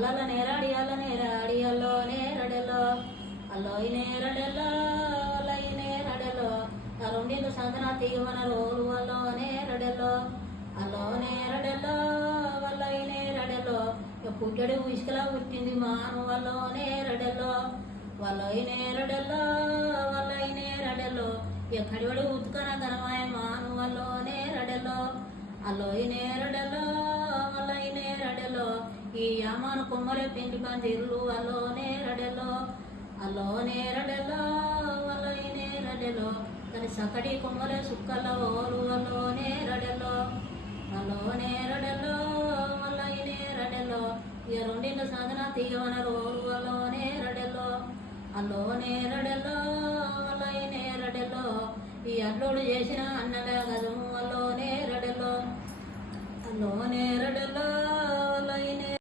అల్లల నేరాడి అల్లో నేరడెలో అల్లోయి నేరడెలో అల్లయి నేరడెలో నా రెండింటి సంతన తీగమన రోలు అల్లో నేరడెలో అల్లో నేరడెలో వల్లయి నేరడెలో పుట్టడి ఉసుకలా పుట్టింది మాను అల్లో నేరడెలో వల్లయి నేరడెలో వల్లయి నేరడెలో ఎక్కడి వాడు ఉతుకన ఘనమాయ మాను అల్లో నేరడెలో అల్లోయి నేరడెలో వల్లయి నేరడెలో ఈ యామాను కొమ్మలే పిండి పందిర్లు అల్లో నేరడెలో వల్లయి నేరడెలో దాని సకడి కొమ్మలే సుక్కల ఓలు అల్లో నేరడెలో వల్లయి నేరడెలో ఇక రెండింటి సాధన తీయవన రోలు అల్లో నేరడెలో వల్లయి నేరడెలో ఈ అల్లుడు చేసిన అన్నడ గదము అల్లో నేరడెలో